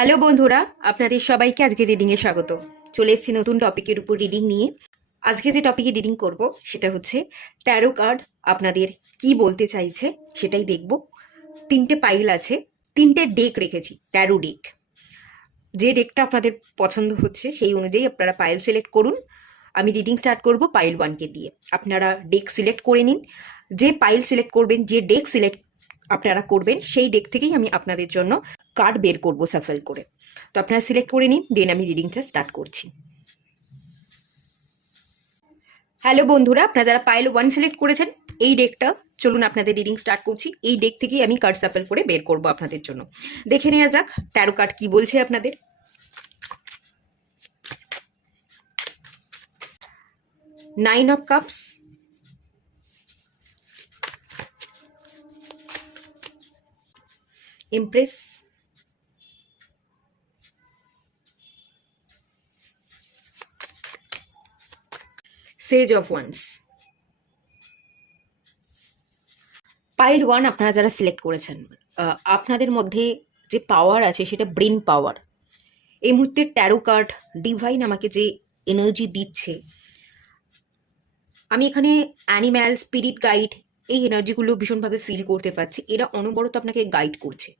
Hello বন্ধুরা, আপনাদের সবাইকে আজকে রিডিংয়ে স্বাগত। চলে এসেছি নতুন টপিকের উপর রিডিং নিয়ে। আজকে যে টপিকে রিডিং করব সেটা হচ্ছে ট্যারো কার্ড আপনাদের কি বলতে চাইছে সেটাই দেখব। 3টে পাইল আছে, 3টে ডেক রেখেছি, ট্যারো ডেক। যে ডেকটা আপনাদের পছন্দ হচ্ছে সেই অনুযায়ী আপনারা পাইল সিলেক্ট করুন। আমি রিডিং স্টার্ট করব পাইল 1কে দিয়ে। আপনারা ডেক সিলেক্ট করে নিন। যে পাইল সিলেক্ট করবেন, যে ডেক সিলেক্ট আপনারা করবেন, সেই ডেক থেকেই আমি আপনাদের জন্য কার্ড বের করব সাফল করে। তো আপনারা সিলেক্ট করে নিন, দেন আমি রিডিংটা স্টার্ট করছি। হ্যালো বন্ধুরা, আপনারা যারা পাইল 1 সিলেক্ট করেছেন এই ডেকটা, চলুন আপনাদের রিডিং স্টার্ট করছি। এই ডেক থেকেই আমি কার্ড সাফল করে বের করব আপনাদের জন্য। দেখে নেওয়া যাক ট্যারো কার্ড কি বলছে আপনাদের। Nine of cups, empress, sage of wands. Pile 1 আপনারা যারা সিলেক্ট করেছেন, আপনাদের মধ্যে যে পাওয়ার আছে সেটা ব্রেন পাওয়ার। এই মুহূর্তে ট্যারো কার্ড ডিভাইন আমাকে যে এনার্জি দিচ্ছে, আমি এখানে অ্যানিম্যাল, স্পিরিট গাইড, এই এনার্জিগুলো ভীষণভাবে ফিল করতে পারছি। এরা অনবরত আপনাকে গাইড করছে।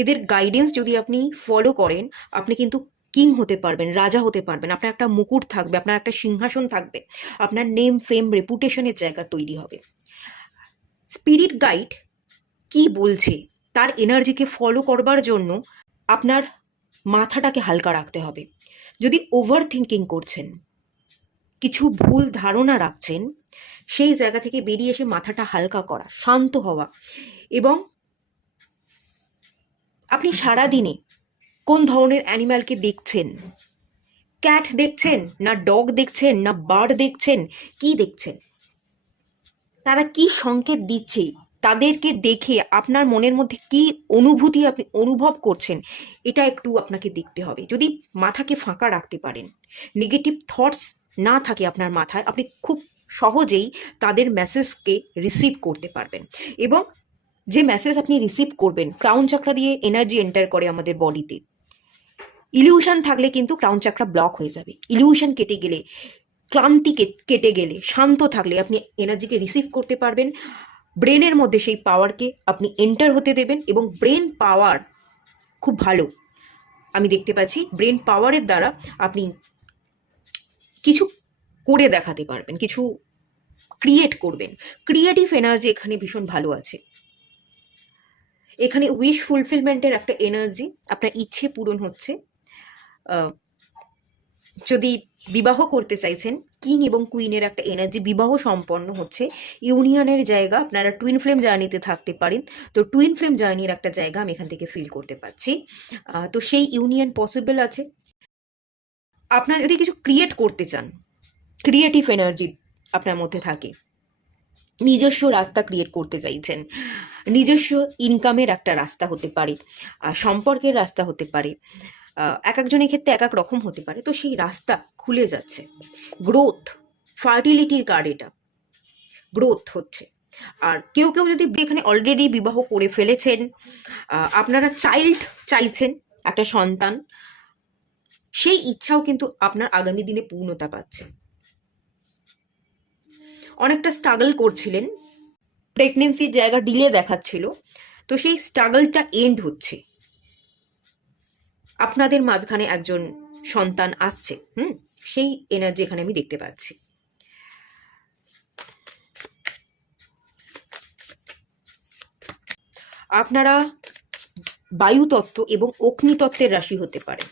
এদের গাইডেন্স যদি আপনি ফলো করেন, আপনি কিন্তু কিং হতে পারবেন, রাজা হতে পারবেন। আপনার একটা মুকুট থাকবে, আপনার একটা সিংহাসন থাকবে, আপনার নেম, ফেম, রেপুটেশনের জায়গা তৈরি হবে। স্পিরিট গাইড কি বলছে তার এনার্জিকে ফলো করবার জন্য আপনার মাথাটাকে হালকা রাখতে হবে। যদি ওভার থিঙ্কিং করছেন, কিছু ভুল ধারণা রাখছেন, সেই জায়গা থেকে বেরিয়ে এসে মাথাটা হালকা করা, শান্ত হওয়া। এবং আপনি সারাদিনে কোন ধরনের অ্যানিম্যালকে দেখছেন? ক্যাট দেখছেন, না ডগ দেখছেন, না বার্ড দেখছেন, কি দেখছেন? তারা কি সংকেত দিচ্ছে? তাদেরকে দেখে আপনার মনের মধ্যে কি অনুভূতি আপনি অনুভব করছেন, এটা একটু আপনাকে দেখতে হবে। যদি মাথাকে ফাঁকা রাখতে পারেন, নেগেটিভ থটস না থাকে আপনার মাথায়, আপনি খুব সহজেই তাদের মেসেজকে রিসিভ করতে পারবেন। এবং যে মেসেজ আপনি রিসিভ করবেন, ক্রাউন চাকরা দিয়ে এনার্জি এন্টার করে আমাদের বডিতে। ইলিউশন থাকলে কিন্তু ক্রাউন চাকরা ব্লক হয়ে যাবে। ইলিউশন কেটে গেলে, ক্লান্তি কেটে গেলে, শান্ত থাকলে আপনি এনার্জিকে রিসিভ করতে পারবেন। ব্রেনের মধ্যে সেই পাওয়ারকে আপনি এন্টার হতে দেবেন। এবং ব্রেন পাওয়ার খুব ভালো আমি দেখতে পাচ্ছি। ব্রেন পাওয়ারের দ্বারা আপনি কিছু করে দেখাতে পারবেন, কিছু ক্রিয়েট করবেন। ক্রিয়েটিভ এনার্জি এখানে ভীষণ ভালো আছে। এখানে উইশ ফুলফিলমেন্টের একটা এনার্জি, আপনার ইচ্ছে পূরণ হচ্ছে। যদি বিবাহ করতে চাইছেন, কিং এবং কুইনের একটা এনার্জি, বিবাহ সম্পন্ন হচ্ছে। ইউনিয়নের জায়গা, আপনারা টুইন ফ্লেম জার্নিতে থাকতে পারেন। তো টুইন ফ্লেম জার্নির একটা জায়গা আমি এখান থেকে ফিল করতে পারছি। তো সেই ইউনিয়ন পসিবল আছে। আপনারা যদি কিছু ক্রিয়েট করতে চান, ক্রিয়েটিভ এনার্জি আপনার মধ্যে থাকে, নিজস্ব রাস্তা ক্রিয়েট করতে চাইছেন, নিজস্ব ইনকামের একটা রাস্তা হতে পারে, সম্পর্কের রাস্তা হতে পারে, এক একজনের ক্ষেত্রে এক এক রকম হতে পারে। তো সেই রাস্তা খুলে যাচ্ছে। গ্রোথ, ফার্টিলিটির কার্ড এটা, গ্রোথ হচ্ছে। আর কেউ কেউ যদি এখানে অলরেডি বিবাহ করে ফেলেছেন, আপনারা চাইল্ড চাইছেন, একটা সন্তান, সেই ইচ্ছাও কিন্তু আপনার আগামী দিনে পূর্ণতা পাচ্ছে। অনেকটা স্ট্রাগল করছিলেন, প্রেগনেন্সির জায়গা ডিলে দেখাচ্ছিল, তো সেই স্ট্রাগলটা এন্ড হচ্ছে। আপনাদের মাঝখানে একজন সন্তান আসছে, সেই এনার্জি এখানে আমি দেখতে পাচ্ছি। আপনারা বায়ুতত্ত্ব এবং অগ্নিতত্ত্বের রাশি হতে পারে।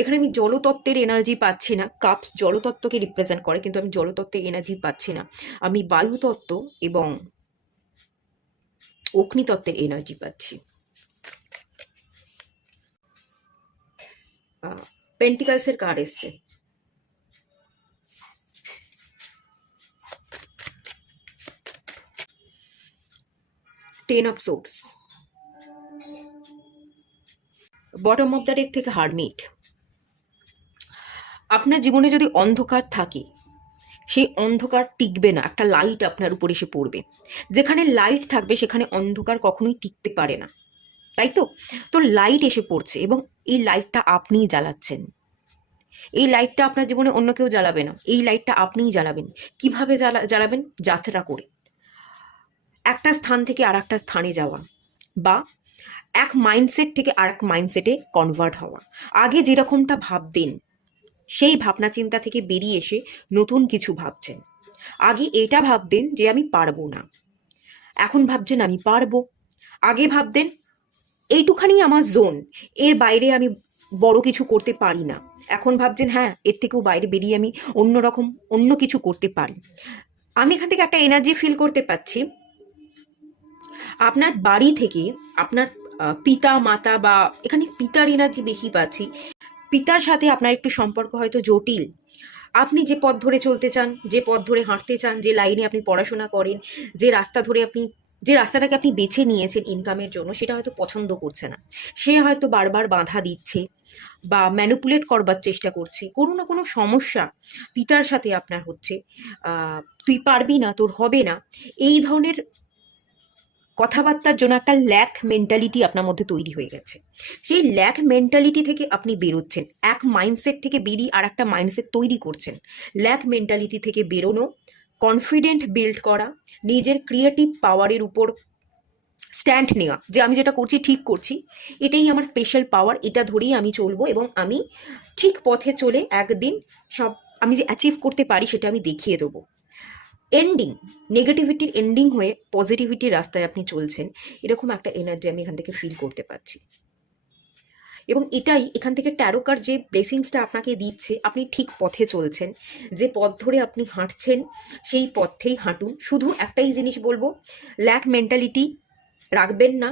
এখানে আমি জলতত্ত্বের এনার্জি পাচ্ছি না। কাপস জলতত্ত্বকে রিপ্রেজেন্ট করে, কিন্তু আমি জলতত্ত্বের এনার্জি পাচ্ছি না। আমি বায়ুতত্ত্ব এবং অগ্নিতত্ত্বের এনার্জি পাচ্ছি। পেন্টিকালসের কার্ড এসছে। Ten of swords, bottom of the deck থেকে হারমিট। আপনার জীবনে যদি অন্ধকার থাকে, সেই অন্ধকার টিকবে না, একটা লাইট আপনার উপর এসে পড়বে। যেখানে লাইট থাকবে সেখানে অন্ধকার কখনোই টিকতে পারে না। তাই তো? তো লাইট এসে পড়ছে এবং এই লাইটটা আপনিই জ্বালাচ্ছেন। এই লাইটটা আপনার জীবনে অন্য কেউ জ্বালাবে না, এই লাইটটা আপনিই জ্বালাবেন। কিভাবে জ্বালাবেন? যাত্রা করে, একটা স্থান থেকে আর একটা স্থানে যাওয়া, বা এক মাইন্ডসেট থেকে আর এক মাইন্ডসেটে কনভার্ট হওয়া। আগে যেরকমটা ভাবতেন সেই ভাবনা চিন্তা থেকে বেরিয়ে এসে নতুন কিছু ভাবছেন। আগে এটা ভাবতেন যে আমি পারবো না, এখন ভাবছেন আমি পারবো। আগে ভাবতেন এইটুখানি আমার জোন, এর বাইরে আমি বড় কিছু করতে পারি না, এখন ভাবছেন হ্যাঁ এর থেকেও বাইরে বেরিয়ে আমি অন্যরকম অন্য কিছু করতে পারি। আমি এখান থেকে একটা এনার্জি ফিল করতে পাচ্ছি। আপনার বাড়ি থেকে আপনার পিতা মাতা, বা এখানে পিতার এনার্জি বেশি পাচ্ছি, পিতার সাথে আপনার একটু সম্পর্ক হয়তো জটিল। আপনি যে পথ ধরে চলতে চান, যে পথ ধরে হাঁটতে চান, যে লাইনে আপনি পড়াশোনা করেন, যে রাস্তা ধরে আপনি, যে রাস্তাটাকে আপনি বেছে নিয়েছেন ইনকামের জন্য, সেটা হয়তো পছন্দ করছে না। সে হয়তো বারবার বাধা দিচ্ছে বা ম্যানিপুলেট করবার চেষ্টা করছে। কোনো না কোনো সমস্যা পিতার সাথে আপনার হচ্ছে। তুই পারবি না, তোর হবে না, এই ধরনের কথাবার্তার জন্য একটা ল্যাক মেন্টালিটি আপনার মধ্যে তৈরি হয়ে গেছে। সেই ল্যাক মেন্টালিটি থেকে আপনি বেরোচ্ছেন, এক মাইন্ডসেট থেকে বেরিয়ে আর একটা মাইন্ডসেট তৈরি করছেন। ল্যাক মেন্টালিটি থেকে বেরোনো, কনফিডেন্ট বিল্ড করা, নিজের ক্রিয়েটিভ পাওয়ারের উপর স্ট্যান্ড নেওয়া, যে আমি যেটা করছি ঠিক করছি, এটাই আমার স্পেশাল পাওয়ার, এটা ধরেই আমি চলবো এবং আমি ঠিক পথে চলে একদিন সব আমি যে অ্যাচিভ করতে পারি সেটা আমি দেখিয়ে দেবো। এন্ডিং, নেগেটিভিটির এন্ডিং হয়ে পজিটিভিটির রাস্তায় আপনি চলছেন, এরকম একটা এনার্জি আমি এখান থেকে ফিল করতে পারছি। এবং এটাই এখান থেকে ট্যারোকার যে ব্লেসিংসটা আপনাকে দিচ্ছে, আপনি ঠিক পথে চলছেন। যে পথ ধরে আপনি হাঁটছেন সেই পথেই হাঁটুন। শুধু একটাই জিনিস বলবো, ল্যাক মেন্টালিটি রাখবেন না,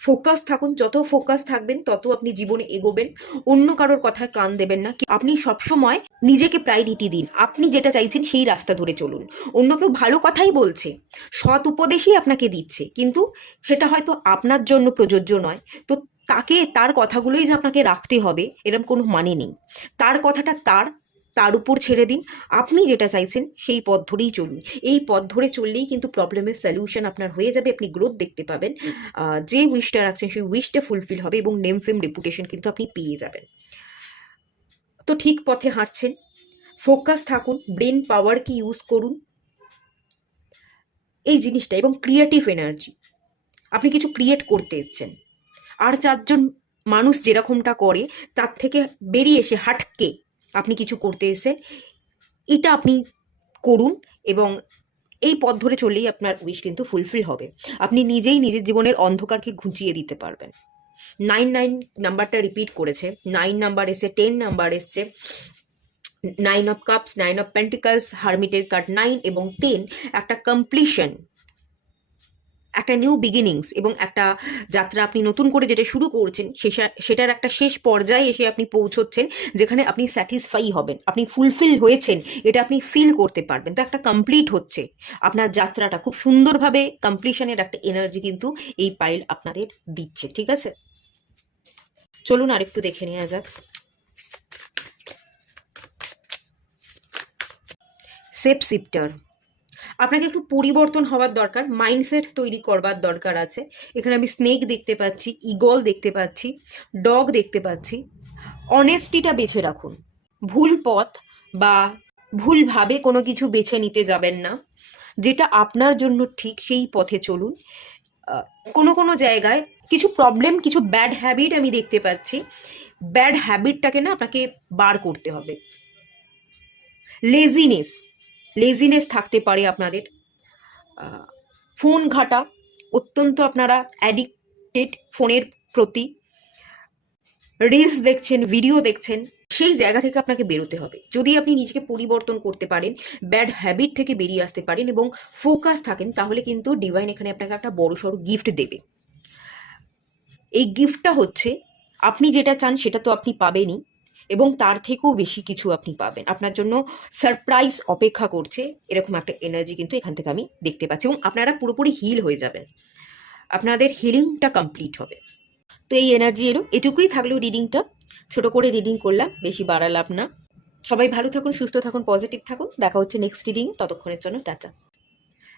ফোকাস থাকুন। যত ফোকাস থাকবেন তত আপনি জীবনে এগোবেন। অন্য কারোর কথায় কান দেবেন না। আপনি সবসময় নিজেকে প্রায়োরিটি দিন, আপনি যেটা চাইছেন সেই রাস্তা ধরে চলুন। অন্য কেউ ভালো কথাই বলছে, সৎ উপদেশই আপনাকে দিচ্ছে, কিন্তু সেটা হয়তো আপনার জন্য প্রযোজ্য নয়। তো তাকে তার কথাগুলোই যে আপনাকে রাখতে হবে এরকম কোনো মানে নেই। তার কথাটা তার উপর ছেড়ে দিন। আপনি যেটা চাইছেন সেই পথ ধরেই চলুন। এই পথ ধরে চললেই কিন্তু প্রবলেমের সলিউশন আপনার হয়ে যাবে। আপনি গ্রোথ দেখতে পাবেন। যে উইশটা রাখছেন সেই উইশটা ফুলফিল হবে এবং নেম ফেম রেপুটেশন কিন্তু আপনি পেয়ে যাবেন। তো ঠিক পথে হাঁটছেন, ফোকাস থাকুন, ব্রেন পাওয়ারকে ইউজ করুন, এই জিনিসটা। এবং ক্রিয়েটিভ এনার্জি, আপনি কিছু ক্রিয়েট করতে এসছেন। আর চারজন মানুষ যেরকমটা করে তার থেকে বেরিয়ে এসে হাটকে আপনি কিছু করতে এসে, এটা আপনি করুন এবং এই পথ ধরে চললেই আপনার উইশ কিন্তু ফুলফিল হবে। আপনি নিজেই নিজের জীবনের অন্ধকারকে ঘুচিয়ে দিতে পারবেন। 9 নাম্বারটা রিপিট করেছে, 9 নাম্বার এসছে, 10 নাম্বার এসছে, 9 অফ কাপস, 9 অফ পেন্টিকলস, হারমিটের কার্ড 9 এবং 10, একটা কমপ্লিশন, একটা নিউ বিগিনিংস এবং একটা যাত্রা আপনি নতুন করে যেটা শুরু করছেন সেটার একটা শেষ পর্যায়ে এসে আপনি পৌঁছচ্ছেন, যেখানে আপনি স্যাটিসফাই হবেন, আপনি ফুলফিল হয়েছেন, এটা আপনি ফিল করতে পারবেন। তো একটা কমপ্লিট হচ্ছে আপনার যাত্রাটা, খুব সুন্দরভাবে কমপ্লিশনের একটা এনার্জি কিন্তু এই পাইল আপনাদের দিচ্ছে। ঠিক আছে, চলুন আরেকটু দেখে নেওয়া যাক। সেপ শিফটার, আপনাকে একটু পরিবর্তন হওয়ার দরকার, মাইন্ডসেট তৈরি করবার দরকার আছে। এখানে আমি স্নেক দেখতে পাচ্ছি, ইগল দেখতে পাচ্ছি, ডগ দেখতে পাচ্ছি। অনেস্টিটা বেছে রাখুন, ভুল পথ বা ভুলভাবে কোনো কিছু বেছে নিতে যাবেন না। যেটা আপনার জন্য ঠিক সেই পথে চলুন। কোনো কোনো জায়গায় কিছু প্রবলেম, কিছু ব্যাড হ্যাবিট আমি দেখতে পাচ্ছি, ব্যাড হ্যাবিটটাকে না আপনাকে বার করতে হবে। লেজিনেস থাকতে পারে আপনাদের। ফোন ঘাটা, অত্যন্ত আপনারা অ্যাডিক্টেড ফোনের প্রতি, রিলস দেখছেন, ভিডিও দেখছেন, সেই জায়গা থেকে আপনাকে বেরোতে হবে। যদি আপনি নিজেকে পরিবর্তন করতে পারেন, ব্যাড হ্যাবিট থেকে বেরিয়ে আসতে পারেন এবং ফোকাস থাকেন, তাহলে কিন্তু ডিভাইন এখানে আপনাকে একটা বড়সড় গিফট দেবে। এই গিফটটা হচ্ছে, আপনি যেটা চান সেটা তো আপনি পাবেনই, এবং তার থেকেও বেশি কিছু আপনি পাবেন। আপনার জন্য সারপ্রাইজ অপেক্ষা করছে, এরকম একটা এনার্জি কিন্তু এখান থেকে আমি দেখতে পাচ্ছি। এবং আপনারা পুরোপুরি হিল হয়ে যাবেন, আপনাদের হিলিংটা কমপ্লিট হবে। তো এই এনার্জি এলো, এটুকুই থাকলেও রিডিংটা, ছোট করে রিডিং করলাম, বেশি বাড়ালাম না। সবাই ভালো থাকুন, সুস্থ থাকুন, পজিটিভ থাকুন। দেখা হচ্ছে নেক্সট রিডিং, ততক্ষণের জন্য টাটা।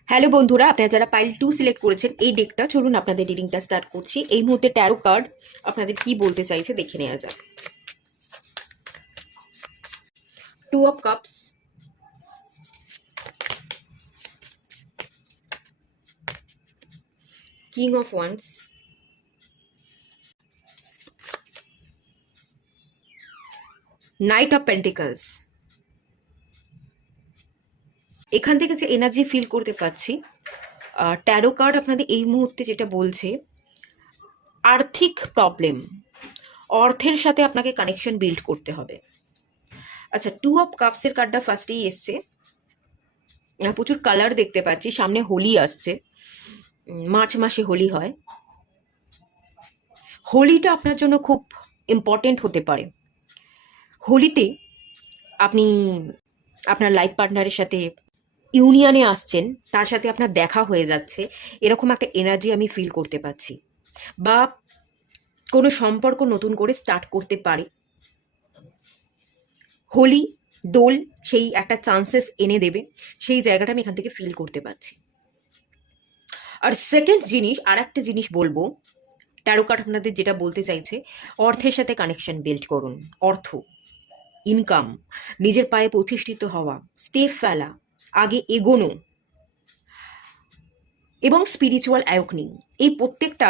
হ্যালো বন্ধুরা, আপনারা যারা পাইল 2 সিলেক্ট করেছেন এই ডেকটা, চলুন আপনাদের রিডিংটা স্টার্ট করছি। এই মুহূর্তে ট্যারো কার্ড আপনাদের কি বলতে চাইছে দেখে নেওয়া যাক। 2 of cups, king of wands, night of pentacles. এখান থেকে যে এনার্জি ফিল করতে পাচ্ছি, ট্যারো কার্ড আপনাদের এই মুহূর্তে যেটা বলছে, আর্থিক প্রবলেম, অর্থের সাথে আপনাকে কানেকশন বিল্ড করতে হবে। আচ্ছা, 2 অফ কাপসের কার্ডটা ফার্স্টেই এসছে। প্রচুর কালার দেখতে পাচ্ছি, সামনে হোলি আসছে, মার্চ মাসে হোলি হয়। হোলিটা আপনার জন্য খুব ইম্পর্টেন্ট হতে পারে। হোলিতে আপনি আপনার লাইফ পার্টনারের সাথে ইউনিয়নে আসছেন, তার সাথে আপনার দেখা হয়ে যাচ্ছে, এরকম একটা এনার্জি আমি ফিল করতে পাচ্ছি। বা কোনো সম্পর্ক নতুন করে স্টার্ট করতে পারে। হোলি, দোল সেই একটা চান্সেস এনে দেবে, সেই জায়গাটা আমি এখান থেকে ফিল করতে পারছি। আর সেকেন্ড জিনিস, আর একটা জিনিস বলবো, ট্যারো কার্ড আপনাদের যেটা বলতে চাইছে, অর্থের সাথে কানেকশন বিল্ড করুন। অর্থ, ইনকাম, নিজের পায়ে প্রতিষ্ঠিত হওয়া, স্টেপ ফেলা, আগে এগোনো এবং স্পিরিচুয়াল অ্যাওয়েকনিং, এই প্রত্যেকটা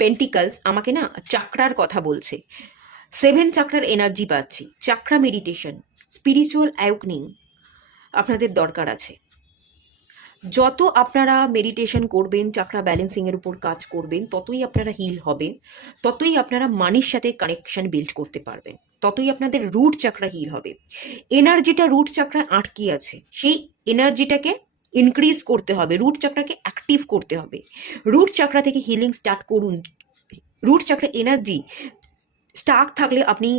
পেন্টিকলস আমাকে না চাকরার কথা বলছে। 7 চাকরার এনার্জি পাচ্ছি। চাকরা মেডিটেশন, স্পিরিচুয়াল অ্যাওয়েকনিং আপনাদের দরকার আছে। যত আপনারা মেডিটেশন করবেন, চাকরা ব্যালেন্সিংয়ের উপর কাজ করবেন, ততই আপনারা হিল হবেন, ততই আপনারা মানির সাথে কানেকশন বিল্ড করতে পারবেন, ততই আপনাদের রুট চাকরা হিল হবে। এনার্জিটা রুট চাকরা আটকে আছে, সেই এনার্জিটাকে ইনক্রিজ করতে হবে, রুট চাকরাকে অ্যাক্টিভ করতে হবে। রুট চাকরা থেকে হিলিং স্টার্ট করুন। রুট চাকরা এনার্জি স্টাক থাকলে আপনি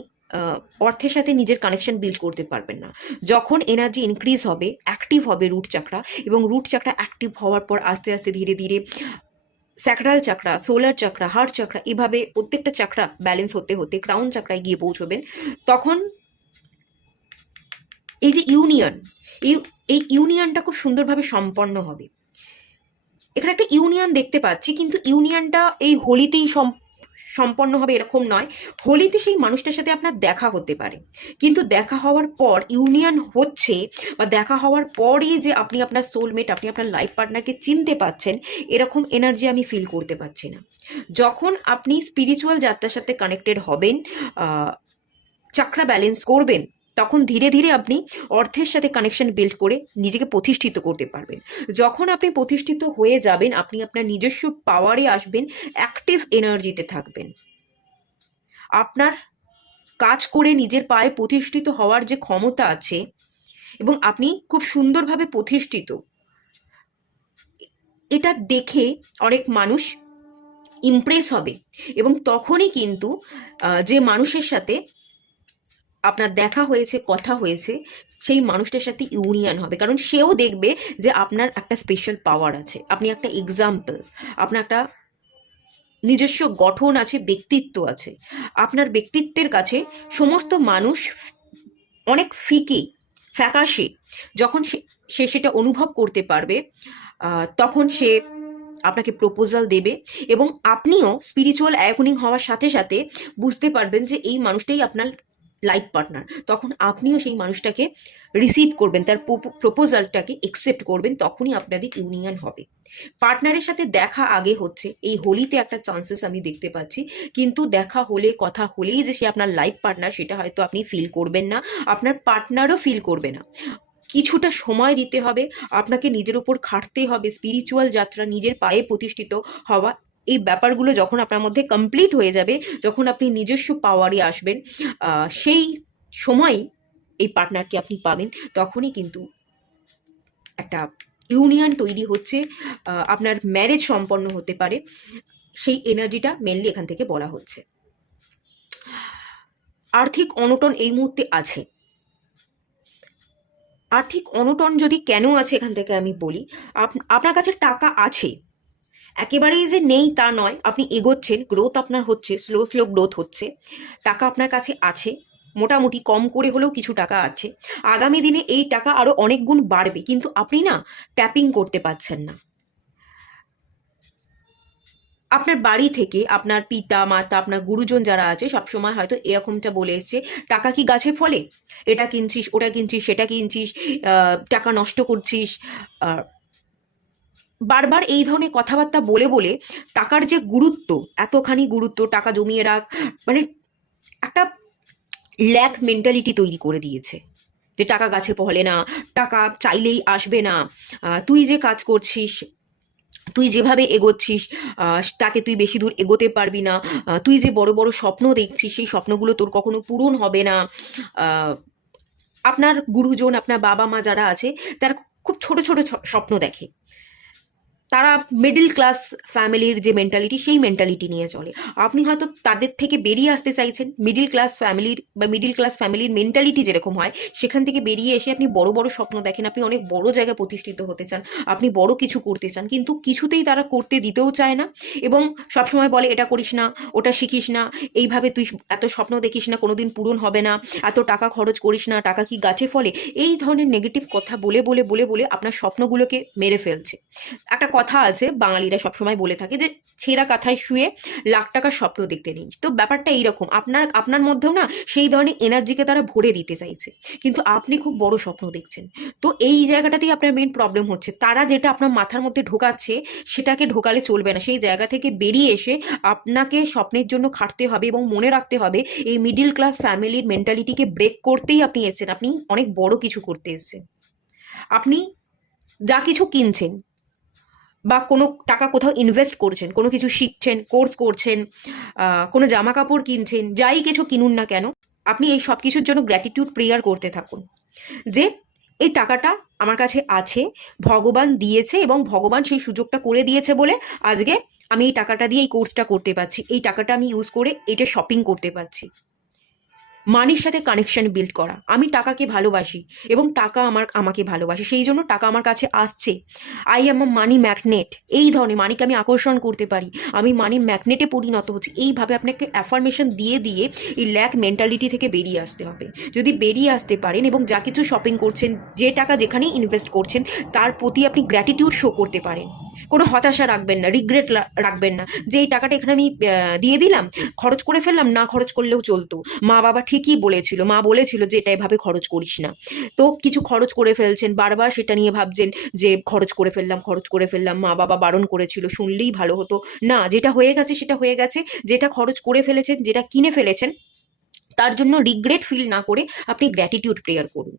অর্থের সাথে নিজের কানেকশন বিল্ড করতে পারবেন না। যখন এনার্জি ইনক্রিজ হবে, অ্যাক্টিভ হবে রুট চাকরা, এবং রুট চাকরা অ্যাক্টিভ হওয়ার পর আস্তে আস্তে ধীরে ধীরে স্যাক্রাল চাকরা, সোলার চাকরা, হার্ট চাকরা, এভাবে প্রত্যেকটা চাকরা ব্যালেন্স হতে হতে ক্রাউন চাকরায় গিয়ে পৌঁছবেন। তখন এই যে ইউনিয়ন, এই ইউনিয়নটা খুব সুন্দরভাবে সম্পন্ন হবে। এখানে একটা ইউনিয়ন দেখতে পাচ্ছি, কিন্তু ইউনিয়নটা এই হোলিতেই সম্পন্ন হবে এরকম নয়। হোলিতে সেই মানুষটার সাথে আপনার দেখা হতে পারে, কিন্তু দেখা হওয়ার পর ইউনিয়ন হচ্ছে, বা দেখা হওয়ার পরই যে আপনি আপনার সোলমেট, আপনি আপনার লাইফ পার্টনারকে চিনতে পাচ্ছেন, এরকম এনার্জি আমি ফিল করতে পারছি না। যখন আপনি স্পিরিচুয়াল যাত্রার সাথে কানেক্টেড হবেন, চাকরা ব্যালেন্স করবেন, তখন ধীরে ধীরে আপনি অর্থের সাথে কানেকশন বিল্ড করে নিজেকে প্রতিষ্ঠিত করতে পারবেন। যখন আপনি প্রতিষ্ঠিত হয়ে যাবেন, আপনি আপনার নিজস্ব পাওয়ারে আসবেন, অ্যাক্টিভ এনার্জিতে থাকবেন। আপনার কাজ করে নিজের পায়ে প্রতিষ্ঠিত হওয়ার যে ক্ষমতা আছে, এবং আপনি খুব সুন্দরভাবে প্রতিষ্ঠিত, এটা দেখে অনেক মানুষ ইমপ্রেস হবে, এবং তখনই কিন্তু যে মানুষের সাথে আপনার দেখা হয়েছে, কথা হয়েছে, সেই মানুষটার সাথে ইউনিয়ন হবে, কারণ সেও দেখবে যে আপনার একটা স্পেশাল পাওয়ার আছে, আপনি একটা এক্সাম্পল, আপনার একটা নিজস্ব গঠন আছে, ব্যক্তিত্ব আছে। আপনার ব্যক্তিত্বের কাছে সমস্ত মানুষ অনেক ফ্যাকাশে, যখন সে সেটা অনুভব করতে পারবে, তখন সে আপনাকে প্রপোজাল দেবে, এবং আপনিও স্পিরিচুয়াল অ্যাওয়েকনিং হওয়ার সাথে সাথে বুঝতে পারবেন যে এই মানুষটাই আপনার লাইফ পার্টনার। তখন আপনিও সেই মানুষটাকে রিসিভ করবেন, তার প্রপোজালটাকে একসেপ্ট করবেন, তখনই আপনাদের ইউনিয়ন হবে। পার্টনারের সাথে দেখা আগে হচ্ছে, এই হোলিতে একটা চান্সেস আমি দেখতে পাচ্ছি, কিন্তু দেখা হলে, কথা হলেই যে সে আপনার লাইফ পার্টনার, সেটা হয়তো আপনি ফিল করবেন না, আপনার পার্টনারও ফিল করবে না। কিছুটা সময় দিতে হবে, আপনাকে নিজের উপর খাটতে হবে। স্পিরিচুয়াল যাত্রা, নিজের পায়ে প্রতিষ্ঠিত হওয়া, এই ব্যাপারগুলো যখন আপনার মধ্যে কমপ্লিট হয়ে যাবে, যখন আপনি নিজস্ব পাওয়ারে আসবেন, সেই সময় এই পার্টনারকে আপনি পাবেন, তখনই কিন্তু একটা ইউনিয়ন তৈরি হচ্ছে, আপনার ম্যারেজ সম্পন্ন হতে পারে। সেই এনার্জিটা মেনলি এখান থেকে বলা হচ্ছে। আর্থিক অনটন এই মুহূর্তে আছে। আর্থিক অনটন যদি কেন আছে এখান থেকে আমি বলি, আপনার কাছে টাকা আছে, একেবারেই যে নেই তা নয়, আপনি এগোচ্ছেন, গ্রোথ আপনার হচ্ছে, স্লো স্লো গ্রোথ হচ্ছে, টাকা আপনার কাছে আছে, মোটামুটি কম করে হলেও কিছু টাকা আছে, আগামী দিনে এই টাকা আরো অনেক গুণ বাড়বে, কিন্তু আপনি না ট্যাপিং করতে পারছেন না। আপনার বাড়ি থেকে আপনার পিতা মাতা আপনার গুরুজন যারা আছে সবসময় হয়তো এরকমটা বলে এসছে, টাকা কি গাছে ফলে, এটা কিনছিস ওটা কিনছিস সেটা কিনছিস, টাকা নষ্ট করছিস, বারবার এই ধরনের কথাবার্তা বলে বলে টাকার যে গুরুত্ব, এতখানি গুরুত্ব, টাকা জমিয়ে রাখ, মানে একটা ল্যাক মেন্টালিটি তৈরি করে দিয়েছে যে টাকা গাছে ফলে না, টাকা চাইলেই আসবে না, তুই যে কাজ করছিস, তুই যেভাবে এগোচ্ছিস তাতে তুই বেশি দূর এগোতে পারবি না, তুই যে বড় বড় স্বপ্ন দেখছিস সেই স্বপ্নগুলো তোর কখনো পূরণ হবে না। আপনার গুরুজন আপনার বাবা মা যারা আছে তারা খুব ছোট ছোট স্বপ্ন দেখে, তারা মিডল ক্লাস ফ্যামিলির যে মেন্টালিটি সেই মেন্টালিটি নিয়ে চলে। আপনি হয়তো তাদের থেকে বেরিয়ে আসতে চাইছেন, মিডল ক্লাস ফ্যামিলির বা মিডল ক্লাস ফ্যামিলির মেন্টালিটি যেরকম হয় সেখান থেকে বেরিয়ে এসে আপনি বড় বড় স্বপ্ন দেখেন, আপনি অনেক বড় জায়গায় প্রতিষ্ঠিত হতে চান, আপনি বড় কিছু করতে চান, কিন্তু কিছুতেই তারা করতে দিতেও চায় না, এবং সবসময় বলে এটা করিস না, ওটা শিখিস না, এইভাবে তুই এত স্বপ্ন দেখিস না, কোনোদিন পূরণ হবে না, এত টাকা খরচ করিস না, টাকা কি গাছে ফলে, এই ধরনের নেগেটিভ কথা বলে বলে বলে বলে আপনার স্বপ্নগুলোকে মেরে ফেলছে। একটা কথা আছে বাঙালিরা সবসময় বলে থাকে যে ছেঁড়া কাঁথায় শুয়ে লাখ টাকার স্বপ্ন দেখতে নেই, তো ব্যাপারটা এইরকম, আপনার আপনার মধ্যেও না সেই ধরনের এনার্জিকে তারা ভরে দিতে চাইছে, কিন্তু আপনি খুব বড় স্বপ্ন দেখছেন। তো এই জায়গাটাতেই আপনার মেইন প্রবলেম হচ্ছে, তারা যেটা আপনার মাথার মধ্যে ঢোকাচ্ছে সেটাকে ঢোকালে চলবে না, সেই জায়গা থেকে বেরিয়ে এসে আপনাকে স্বপ্নের জন্য খাটতে হবে, এবং মনে রাখতে হবে এই মিডিল ক্লাস ফ্যামিলির মেন্টালিটিকে ব্রেক করতেই আপনি এসেছেন, আপনি অনেক বড় কিছু করতে এসেছেন। আপনি যা কিছু কিনছেন বা কোনো টাকা কোথাও ইনভেস্ট করছেন, কোনো কিছু শিখছেন, কোর্স করছেন, কোনো জামা কাপড় কিনছেন, যাই কিছু কিনুন না কেন, আপনি এই সব কিছুর জন্য গ্র্যাটিটিউড প্রেয়ার করতে থাকুন যে এই টাকাটা আমার কাছে আছে, ভগবান দিয়েছে, এবং ভগবান সেই সুযোগটা করে দিয়েছে বলে আজকে আমি এই টাকাটা দিয়ে এই কোর্সটা করতে পারছি, এই টাকাটা আমি ইউজ করে এটা শপিং করতে পারছি। মানির সাথে কানেকশন বিল্ড করা, আমি টাকাকে ভালোবাসি এবং টাকা আমাকে ভালোবাসে, সেই জন্য টাকা আমার কাছে আসছে। I am a money magnet, এই ধরনের মানিকে আমি আকর্ষণ করতে পারি, আমি মানি ম্যাগনেটে পরিণত হচ্ছি, এইভাবে আপনাকে অ্যাফার্মেশন দিয়ে দিয়ে এই ল্যাক মেন্টালিটি থেকে বেরিয়ে আসতে হবে। যদি বেরিয়ে আসতে পারেন এবং যা কিছু শপিং করছেন, যে টাকা যেখানেই ইনভেস্ট করছেন তার প্রতি আপনি গ্র্যাটিটিউড শো করতে পারেন, কোনো হতাশা রাখবেন না, রিগ্রেট রাখবেন না যে এই টাকাটা এখানে আমি দিয়ে দিলাম, খরচ করে ফেললাম, না খরচ করলেও চলতো, মা বাবা ঠিকই বলেছিল, মা বলেছিল যে এটা এভাবে খরচ করিস না, তো কিছু খরচ করে ফেলছেন, বারবার সেটা নিয়ে ভাবছেন যে খরচ করে ফেললাম, খরচ করে ফেললাম, মা বাবা বারণ করেছিল, শুনলেই ভালো হতো, না যেটা হয়ে গেছে সেটা হয়ে গেছে, যেটা খরচ করে ফেলেছেন, যেটা কিনে ফেলেছেন, তার জন্য রিগ্রেট ফিল না করে আপনি গ্র্যাটিটিউড প্রেয়ার করুন।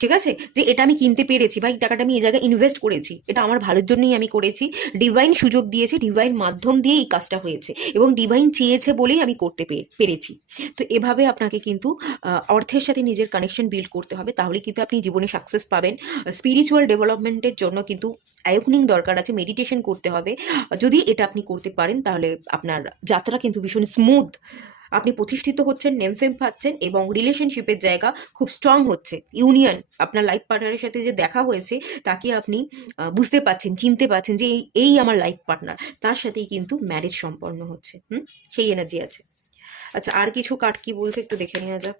ঠিক আছে, যে এটা আমি কিনতে পেরেছি বা এই টাকাটা আমি এই জায়গায় ইনভেস্ট করেছি, এটা আমার ভালোর জন্যই আমি করেছি, ডিভাইন সুযোগ দিয়েছে, ডিভাইন মাধ্যম দিয়ে এই কাজটা হয়েছে, এবং ডিভাইন চেয়েছে বলেই আমি করতে পেরেছি। তো এভাবে আপনাকে কিন্তু অর্থের সাথে নিজের কানেকশন বিল্ড করতে হবে, তাহলে কিন্তু আপনি জীবনে সাকসেস পাবেন। স্পিরিচুয়াল ডেভেলপমেন্টের জন্য কিন্তু অ্যাওয়েকনিং দরকার আছে, মেডিটেশন করতে হবে, যদি এটা আপনি করতে পারেন তাহলে আপনার যাত্রা কিন্তু ভীষণ স্মুথ, আপনি প্রতিষ্ঠিত হচ্ছেন, নেমফেম পাচ্ছেন, এবং রিলেশনশিপের জায়গা খুব স্ট্রং হচ্ছে, ইউনিয়ন আপনার লাইফ পার্টনারের সাথে যে দেখা হয়েছে তাকে আপনি বুঝতে পারছেন, চিনতে পারছেন যে এই আমার লাইফ পার্টনার, তার সাথেই কিন্তু ম্যারেজ সম্পন্ন হচ্ছে, সেই এনার্জি আছে। আচ্ছা, আর কিছু কার্ড কি বলছে একটু দেখে নেওয়া যাক।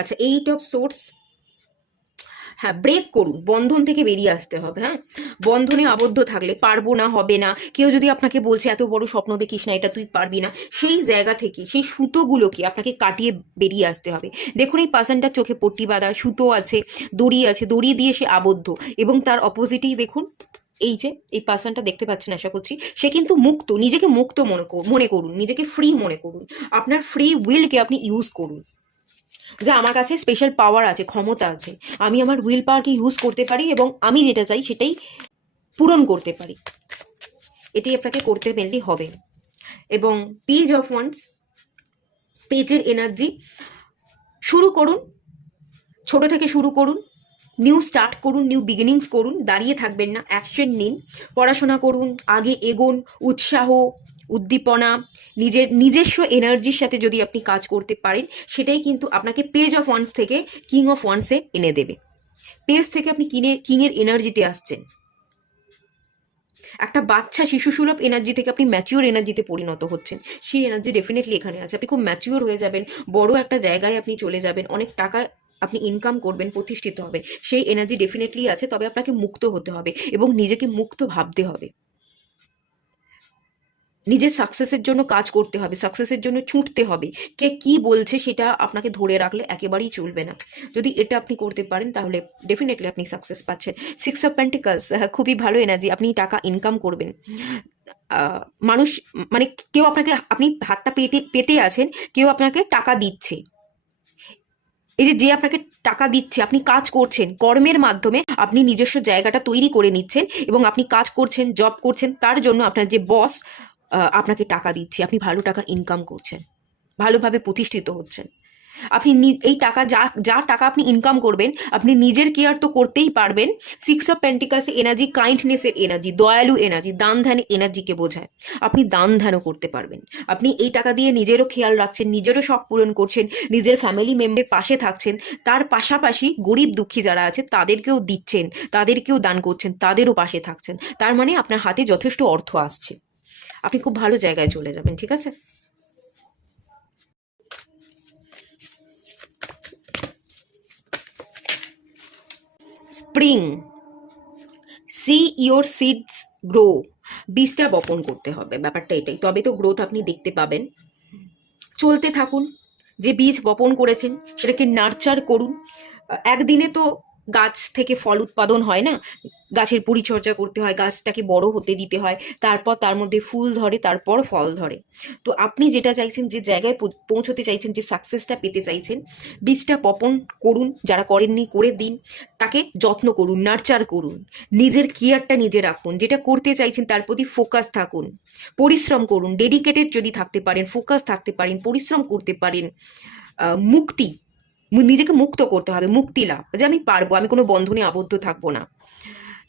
আচ্ছা, 8 অফ সোর্স, হ্যাঁ ব্রেক করুন, বন্ধন থেকে বেরিয়ে আসতে হবে। হ্যাঁ, বন্ধনে আবদ্ধ থাকলে পারবো না, হবে না, কেউ যদি আপনাকে বলছে এত বড় স্বপ্ন দেখিস না, এটা তুই পারবি না, সেই জায়গা থেকে সেই সুতোগুলোকে আপনাকে কাটিয়ে বেরিয়ে আসতে হবে। দেখুন এই পার্সনটার চোখে পট্টি বাঁধা, সুতো আছে, দড়ি আছে, দড়ি দিয়ে সে আবদ্ধ, এবং তার অপোজিটেই দেখুন এই যে এই পার্সনটা দেখতে পাচ্ছেন আশা করছি, সে কিন্তু মুক্ত, নিজেকে মুক্ত মনে করুন, নিজেকে ফ্রি মনে করুন, আপনার ফ্রি উইলকে আপনি ইউজ করুন, যে আমার কাছে স্পেশাল পাওয়ার আছে, ক্ষমতা আছে, আমি আমার উইল পাওয়ারকে ইউজ করতে পারি এবং আমি যেটা চাই সেটাই পূরণ করতে পারি, এটাই আপনাকে করতে মেনলি হবে। এবং পেজ অফ ওয়ান্স, পেজের এনার্জি, শুরু করুন, ছোট থেকে শুরু করুন, নিউ স্টার্ট করুন, নিউ বিগিনিংস করুন, দাঁড়িয়ে থাকবেন না, অ্যাকশন নিন, পড়াশোনা করুন, আগে এগোন, উৎসাহ, উদ্দীপনা, নিজস্ব এনার্জির সাথে যদি আপনি কাজ করতে পারেন, সেটাই কিন্তু আপনাকে পেজ অফ ওয়ান্স থেকে কিং অফ ওয়ান্সে এনে দেবে। পেজ থেকে আপনি কিংয়ের এনার্জিতে আসছেন, একটা বাচ্চা শিশুসুলভ এনার্জি থেকে আপনি ম্যাচিওর এনার্জিতে পরিণত হচ্ছেন, সেই এনার্জি ডেফিনেটলি এখানে আছে। আপনি খুব ম্যাচিওর হয়ে যাবেন, বড় একটা জায়গায় আপনি চলে যাবেন, অনেক টাকা আপনি ইনকাম করবেন, প্রতিষ্ঠিত হবেন, সেই এনার্জি ডেফিনেটলি আছে। তবে আপনাকে মুক্ত হতে হবে এবং নিজেকে মুক্ত ভাবতে হবে। নিজের সাকসেসের জন্য কাজ করতে হবে, সাকসেসের জন্য ছুটতে হবে। কে কি বলছে সেটা আপনাকে ধরে রাখলে একেবারেই চলবে না। যদি এটা আপনি করতে পারেন তাহলে ডেফিনেটলি আপনি সাকসেস পাচ্ছেন। 6 অফ পেন্টিকলস খুবই ভালো এনার্জি, আপনি টাকা ইনকাম করবেন। মানুষ মানে কেউ আপনাকে, আপনি হাতটা পেতে পেতে আছেন, কেউ আপনাকে টাকা দিচ্ছে। এই যে আপনাকে টাকা দিচ্ছে, আপনি কাজ করছেন, কর্মের মাধ্যমে আপনি নিজস্ব জায়গাটা তৈরি করে নিচ্ছেন এবং আপনি কাজ করছেন, জব করছেন, তার জন্য আপনার যে বস আপনাকে টাকা দিচ্ছে, আপনি ভালো টাকা ইনকাম করছেন, ভালোভাবে প্রতিষ্ঠিত হচ্ছেন। আপনি এই টাকা যা যা টাকা আপনি ইনকাম করবেন, আপনি নিজের কেয়ার তো করতেই পারবেন। 6 অফ পেন্টিকলস এনার্জি কাইন্ডনেসের এনার্জি, দয়ালু এনার্জি, দান ধ্যান এনার্জিকে বোঝায়। আপনি দান ধ্যানও করতে পারবেন। আপনি এই টাকা দিয়ে নিজেরও খেয়াল রাখছেন, নিজেরও শখ পূরণ করছেন, নিজের ফ্যামিলি মেম্বারের পাশে থাকছেন, তার পাশাপাশি গরিব দুঃখী যারা আছে তাদেরকেও দিচ্ছেন, তাদেরকেও দান করছেন, তাদেরও পাশে থাকছেন। তার মানে আপনার হাতে যথেষ্ট অর্থ আসছে, আপনি খুব ভালো জায়গায় চলে যাবেন। ঠিক আছে? Spring, see your seeds grow, বীজটা বপন করতে হবে, ব্যাপারটা এটাই, তবে তো গ্রোথ আপনি দেখতে পাবেন। চলতে থাকুন, যে বীজ বপন করেছেন সেটাকে নার্চার করুন। একদিনে তো গাছ থেকে ফল উৎপাদন হয় না, গাছের পরিচর্যা করতে হয়, গাছটাকে বড় হতে দিতে হয়, তারপর তার মধ্যে ফুল ধরে, তারপর ফল ধরে। তো আপনি যেটা চাইছেন, যে জায়গায় পৌঁছতে চাইছেন, যে সাকসেসটা পেতে চাইছেন, বীজটা বপন করুন, যারা করেননি করে দিন, তাকে যত্ন করুন, নার্চার করুন, নিজের কেয়ারটা নিজে রাখুন, যেটা করতে চাইছেন তার প্রতি ফোকাস থাকুন, পরিশ্রম করুন, ডেডিকেটেড যদি থাকতে পারেন, ফোকাস থাকতে পারেন, পরিশ্রম করতে পারেন। মুক্তি, নিজেকে মুক্ত করতে হবে, মুক্তি লাভ, যে আমি পারবো, আমি কোনো বন্ধনে আবদ্ধ থাকবো না।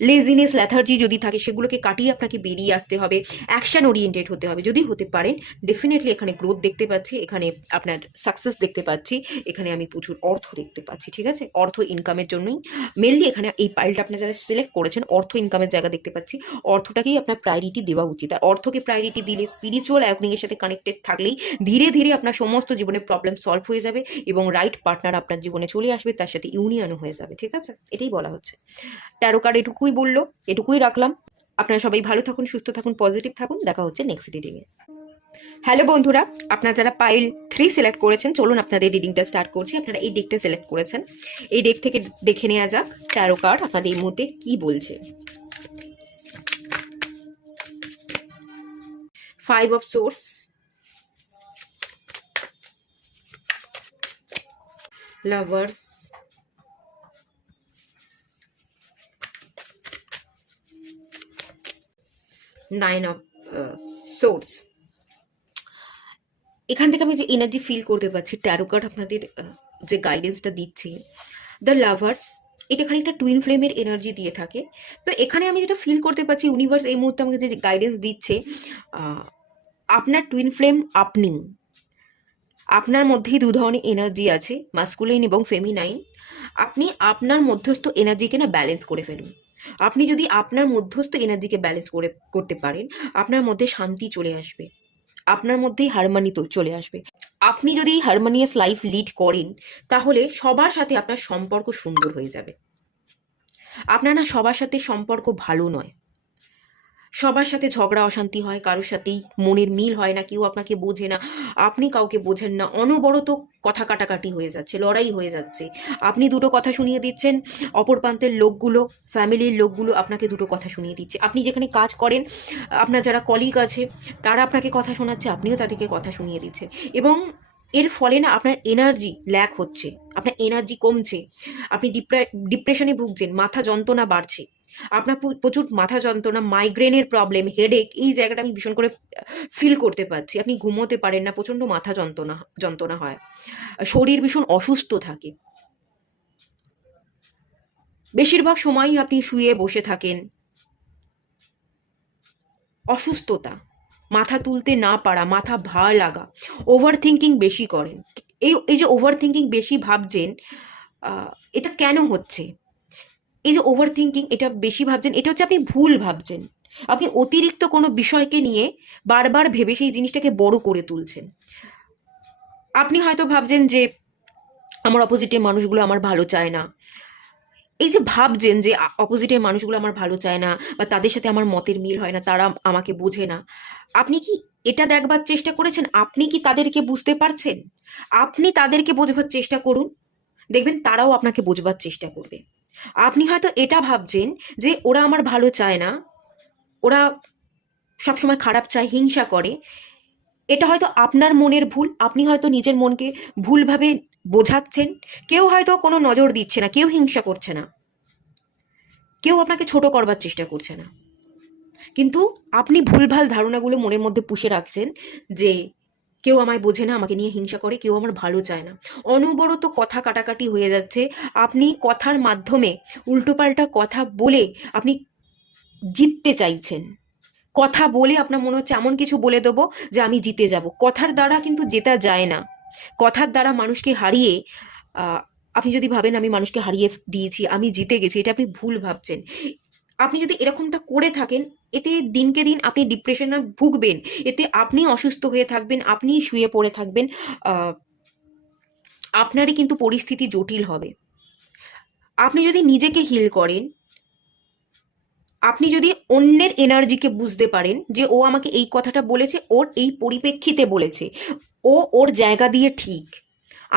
লেজিনেস, ল্যাথার্জি যদি থাকে সেগুলোকে কাটিয়ে আপনাকে বেরিয়ে আসতে হবে, অ্যাকশন ওরিয়েন্টেড হতে হবে। যদি হতে পারেন ডেফিনেটলি এখানে গ্রোথ দেখতে পাচ্ছি, এখানে আপনার সাকসেস দেখতে পাচ্ছি, এখানে আমি প্রচুর অর্থ দেখতে পাচ্ছি। ঠিক আছে? অর্থ ইনকামের জন্যই মেনলি এখানে এই পাইলটা আপনার যারা সিলেক্ট করেছেন, অর্থ ইনকামের জায়গা দেখতে পাচ্ছি। অর্থটাকেই আপনার প্রায়োরিটি দেওয়া উচিত। আর অর্থকে প্রায়োরিটি দিলে, স্পিরিচুয়াল অ্যাওয়েনিংয়ের সাথে কানেক্টেড থাকলেই ধীরে ধীরে আপনার সমস্ত জীবনের প্রবলেম সলভ হয়ে যাবে এবং রাইট পার্টনার আপনার জীবনে চলে আসবে, তার সাথে ইউনিয়নও হয়ে যাবে। ঠিক আছে? এটাই বলা হচ্ছে। ট্যারো কার্ড এটুকুই বললো, এটুকুই রাখলাম। আপনারা সবাই ভালো থাকুন, সুস্থ থাকুন, পজিটিভ থাকুন। দেখা হচ্ছে নেক্সট রিডিংয়ে। হ্যালো বন্ধুরা, আপনারা যারা পাইল 3 সিলেক্ট করেছেন, চলুন আপনাদের রিডিংটা স্টার্ট করছি। আপনারা এই ডেকটা সিলেক্ট করেছেন, এই ডেক থেকে দেখে নেওয়া যাক ট্যারো কার্ড আপনাদের এই মুহূর্তে কি বলছে। 5 of swords, lovers, 9 of swords. এখান থেকে আমি যে এনার্জি ফিল করতে পারছি, ট্যারো কার্ড আপনাদের যে গাইডেন্সটা দিচ্ছে, দ্য লাভার্স, এটা খানিকটা টুইন ফ্লেমের এনার্জি দিয়ে থাকে। তো এখানে আমি যেটা ফিল করতে পারছি, ইউনিভার্স এই মুহূর্তে আমাকে যে গাইডেন্স দিচ্ছে, আপনার টুইন ফ্লেম আপনি, আপনার মধ্যেই দু ধরনের এনার্জি আছে, মাস্কুলাইন এবং ফেমিনাইন। আপনি আপনার মধ্যস্থ এনার্জিকে না ব্যালেন্স করে ফেলুন। আপনি যদি আপনার মধ্যস্থ এনার্জিকে ব্যালেন্স করতে পারেন, আপনার মধ্যে শান্তি চলে আসবে, আপনার মধ্যেই হারমোনি তো চলে আসবে। আপনি যদি হারমোনিয়াস লাইফ লিড করেন, তাহলে সবার সাথে আপনার সম্পর্ক সুন্দর হয়ে যাবে। আপনার না সবার সাথে সম্পর্ক ভালো নয়, সবার সাথে ঝগড়া অশান্তি হয়, কারোর সাথেই মনের মিল হয় না, কেউ আপনাকে বোঝে না, আপনি কাউকে বোঝেন না, অনবরত কথা কাটাকাটি হয়ে যাচ্ছে, লড়াই হয়ে যাচ্ছে। আপনি দুটো কথা শুনিয়ে দিচ্ছেন, অপর প্রান্তের লোকগুলো, ফ্যামিলির লোকগুলো আপনাকে দুটো কথা শুনিয়ে দিচ্ছে। আপনি যেখানে কাজ করেন, আপনার যারা কলিগ আছে, তারা আপনাকে কথা শোনাচ্ছে, আপনিও তাদেরকে কথা শুনিয়ে দিচ্ছেন। এবং এর ফলে না আপনার এনার্জি ল্যাক হচ্ছে, আপনার এনার্জি কমছে, আপনি ডিপ্রেশনে ভুগছেন, মাথা যন্ত্রণা বাড়ছে, আপনার প্রচুর মাথা যন্ত্রণা, মাইগ্রেনের প্রবলেম, হেডেক, এই জায়গাটা আমি ভীষণ করে ফিল করতে পারছি। আপনি ঘুমোতে পারেন না, প্রচণ্ড মাথা যন্ত্রণা যন্ত্রণা হয়, শরীর ভীষণ অসুস্থ থাকে, বেশিরভাগ সময়ই আপনি শুয়ে বসে থাকেন, অসুস্থতা, মাথা তুলতে না পারা, মাথা ভার লাগা, ওভার থিঙ্কিং বেশি করেন। এই যে ওভার থিঙ্কিং বেশি ভাবছেন, এটা কেন হচ্ছে? এই যে ওভার থিঙ্কিং এটা বেশি ভাবছেন, এটা হচ্ছে আপনি ভুল ভাবছেন। আপনি অতিরিক্ত কোনো বিষয়কে নিয়ে বারবার ভেবে সেই জিনিসটাকে বড় করে তুলছেন। আপনি হয়তো ভাবছেন যে আমার অপোজিটের মানুষগুলো আমার ভালো চায় না। এই যে ভাবছেন যে অপোজিটের মানুষগুলো আমার ভালো চায় না, বা তাদের সাথে আমার মতের মিল হয় না, তারা আমাকে বোঝে না, আপনি কি এটা দেখবার চেষ্টা করেছেন আপনি কি তাদেরকে বুঝতে পারছেন? আপনি তাদেরকে বোঝবার চেষ্টা করুন, দেখবেন তারাও আপনাকে বোঝবার চেষ্টা করবে। আপনি হয়তো এটা ভাবছেন যে ওরা আমার ভালো চায় না, ওরা সবসময় খারাপ চায়, হিংসা করে। এটা হয়তো আপনার মনের ভুল, আপনি হয়তো নিজের মনকে ভুলভাবে বোঝাচ্ছেন। কেউ হয়তো কোনো নজর দিচ্ছে না, কেউ হিংসা করছে না, কেউ আপনাকে ছোট করবার চেষ্টা করছে না, কিন্তু আপনি ভুলভাল ধারণাগুলো মনের মধ্যে পুষে রাখছেন যে কেউ আমায় বোঝে না, আমাকে নিয়ে হিংসা করে, কেউ আমার ভালো চায় না। অনবরত কথা কাটাকাটি হয়ে যাচ্ছে। আপনি কথার মাধ্যমে উল্টোপাল্টা কথা বলে আপনি জিততে চাইছেন। কথা বলে আপনার মনে হচ্ছে এমন কিছু বলে দেবো যে আমি জিতে যাব। কথার দ্বারা কিন্তু জেতা যায় না। কথার দ্বারা মানুষকে হারিয়ে আহ, আপনি যদি ভাবেন আমি মানুষকে হারিয়ে দিয়েছি, আমি জিতে গেছি, এটা আপনি ভুল ভাবছেন। আপনি যদি এরকমটা করে থাকেন, এতে দিনকে দিন আপনি ডিপ্রেশনে ভুগবেন, এতে আপনি অসুস্থ হয়ে থাকবেন, আপনি শুয়ে পড়ে থাকবেন। আহ, আপনারই কিন্তু পরিস্থিতি জটিল হবে। আপনি যদি নিজেকে হিল করেন, আপনি যদি অন্যের এনার্জিকে বুঝতে পারেন যে ও আমাকে এই কথাটা বলেছে, ওর এই পরিপ্রেক্ষিতে বলেছে, ও ওর জায়গা দিয়ে ঠিক,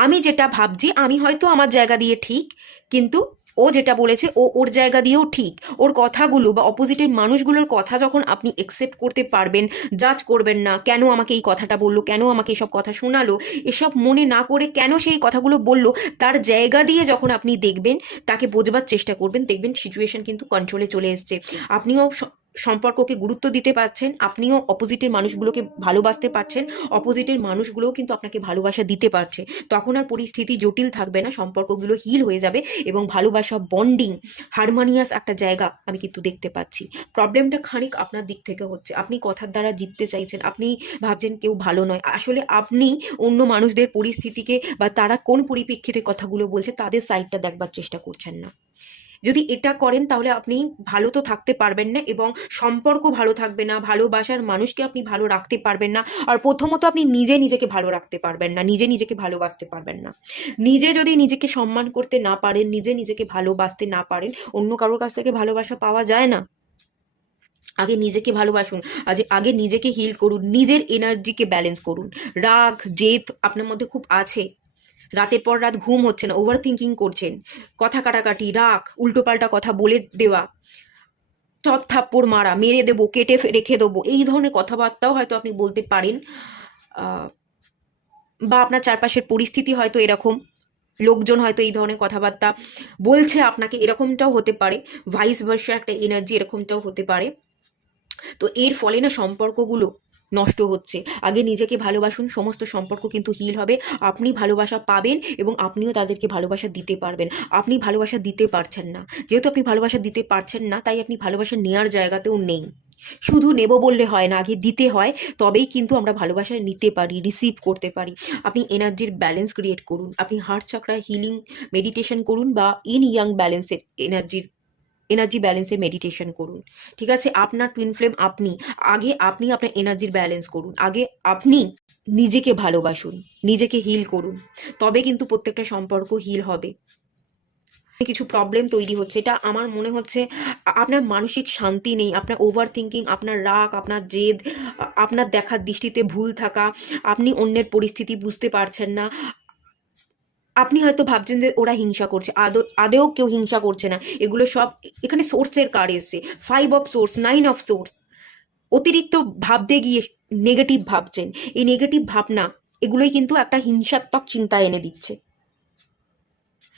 আমি যেটা ভাবছি আমি হয়তো আমার জায়গা দিয়ে ঠিক, কিন্তু ও যেটা বলেছে ও ওর জায়গা দিয়েও ঠিক। ওর কথাগুলো বা অপোজিটের মানুষগুলোর কথা যখন আপনি একসেপ্ট করতে পারবেন, জাজ করবেন না কেন আমাকে এই কথাটা বললো, কেন আমাকে এসব কথা শোনালো, এসব মনে না করে কেন সেই কথাগুলো বললো, তার জায়গা দিয়ে যখন আপনি দেখবেন, তাকে বোঝবার চেষ্টা করবেন, দেখবেন সিচুয়েশন কিন্তু কন্ট্রোলে চলে এসছে। আপনিও সম্পর্ককে গুরুত্ব দিতে পারছেন, আপনিও অপোজিটের মানুষগুলোকে ভালোবাসতে পারছেন, অপোজিটের মানুষগুলোও কিন্তু আপনাকে ভালোবাসা দিতে পারছে। তখন আর পরিস্থিতি জটিল থাকবে না, সম্পর্কগুলো হিল হয়ে যাবে এবং ভালোবাসা, বন্ডিং, হারমোনিয়াস একটা জায়গা আমি কিন্তু দেখতে পাচ্ছি। প্রবলেমটা খানিক আপনার দিক থেকে হচ্ছে, আপনি কথার দ্বারা জিততে চাইছেন, আপনি ভাবছেন কেউ ভালো নয়, আসলে আপনি অন্য মানুষদের পরিস্থিতিকে বা তারা কোন পরিপ্রেক্ষিতে কথাগুলো বলছে তাদের সাইডটা দেখবার চেষ্টা করছেন না। যদি এটা করেন তাহলে আপনি ভালো তো থাকতে পারবেন না, এবং সম্পর্ক ভালো থাকবে না, ভালোবাসার মানুষকে আপনি ভালো রাখতে পারবেন না। আর প্রথমত আপনি নিজে নিজেকে ভালো রাখতে পারবেন না, নিজে নিজেকে ভালোবাসতে পারবেন না। নিজে যদি নিজেকে সম্মান করতে না পারেন, নিজে নিজেকে ভালোবাসতে না পারেন, অন্য কারোর কাছ থেকে ভালোবাসা পাওয়া যায় না। আগে নিজেকে ভালোবাসুন, আগে নিজেকে হিল করুন, নিজের এনার্জিকে ব্যালেন্স করুন। রাগ জেদ আপনার মধ্যে খুব আছে, রাতের পর রাত ঘুম হচ্ছে না, ওভার থিঙ্কিং করছেন, কথা কাটাকাটি, রাগ, উল্টোপাল্টা কথা বলে দেওয়া, চট থাপ্পড় মারা, মেরে দেবো, কেটে রেখে দেবো, এই ধরনের কথাবার্তাও হয়তো আপনি বলতে পারেন। আহ, বা আপনার চারপাশের পরিস্থিতি হয়তো এরকম, লোকজন হয়তো এই ধরনের কথাবার্তা বলছে আপনাকে, এরকমটাও হতে পারে। ভাইস ভার্সা একটা এনার্জি এরকমটাও হতে পারে। তো এর ফলে না সম্পর্কগুলো নষ্ট হচ্ছে। আগে নিজেকে ভালোবাসুন, সমস্ত সম্পর্ক কিন্তু হিল হবে। আপনি ভালোবাসা পাবেন এবং আপনিও তাদেরকে ভালোবাসা দিতে পারবেন। আপনি ভালোবাসা দিতে পারছেন না, যেহেতু আপনি ভালোবাসা দিতে পারছেন না, তাই আপনি ভালোবাসা নেওয়ার জায়গাতেও নেই। শুধু নেব বললে হয় না, আগে দিতে হয়, তবেই কিন্তু আমরা ভালোবাসা নিতে পারি, রিসিভ করতে পারি। আপনি এনার্জির ব্যালেন্স ক্রিয়েট করুন, আপনি হার্ট চাকরা হিলিং মেডিটেশন করুন, বা ইন ইয়াং ব্যালেন্সের এনার্জি ব্যালেন্সের মেডিটেশন করুন। ঠিক আছে, আপনার টুইন ফ্লেম আপনি, আগে আপনি আপনার এনার্জির ব্যালেন্স করুন, আগে আপনি নিজেকে ভালোবাসুন, নিজেকে হিল করুন, তবে কিন্তু প্রত্যেকটা সম্পর্ক হিল হবে। কিছু প্রবলেম তৈরি হচ্ছে, এটা আমার মনে হচ্ছে আপনার মানসিক শান্তি নেই, আপনার ওভার থিঙ্কিং, আপনার রাগ, আপনার জেদ, আপনার দেখার দৃষ্টিতে ভুল থাকা, আপনি অন্যের পরিস্থিতি বুঝতে পারছেন না। আপনি হয়তো ভাবছেন যে ওরা হিংসা করছে, আদেও কেউ হিংসা করছে না। এগুলো সব এখানে সোর্সের কার্ড এসছে, 5 অফ সোর্স, 9 অফ সোর্স। অতিরিক্ত ভাবতে গিয়ে নেগেটিভ ভাবছেন, এই নেগেটিভ ভাবনা এগুলোই কিন্তু একটা হিংসাত্মক চিন্তা এনে দিচ্ছে।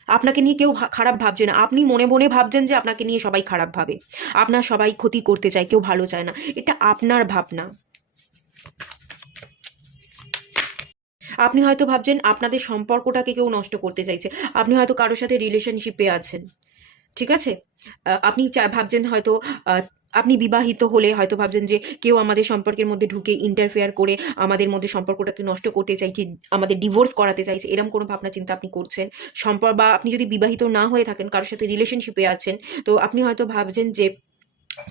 আপনাকে নিয়ে কেউ খারাপ ভাবছে না, আপনি মনে মনে ভাবছেন যে আপনাকে নিয়ে সবাই খারাপ ভাবে, আপনার সবাই ক্ষতি করতে চায়, কেউ ভালো চায় না, এটা আপনার ভাবনা। আপনি হয়তো ভাবছেন আপনাদের সম্পর্কটাকে কেউ নষ্ট করতে চাইছে, আপনি হয়তো কারোর সাথে রিলেশনশিপে আছেন, ঠিক আছে? আপনি ভাবছেন হয়তো আহ, আপনি বিবাহিত হলে হয়তো ভাবছেন যে কেউ আমাদের সম্পর্কের মধ্যে ঢুকে ইন্টারফেয়ার করে আমাদের মধ্যে সম্পর্কটাকে নষ্ট করতে চাইছে, আমাদের ডিভোর্স করাতে চাইছে, এরকম কোনো ভাবনা চিন্তা আপনি করছেন। বা আপনি যদি বিবাহিত না হয়ে থাকেন, কারোর সাথে রিলেশনশিপে আছেন, তো আপনি হয়তো ভাবছেন যে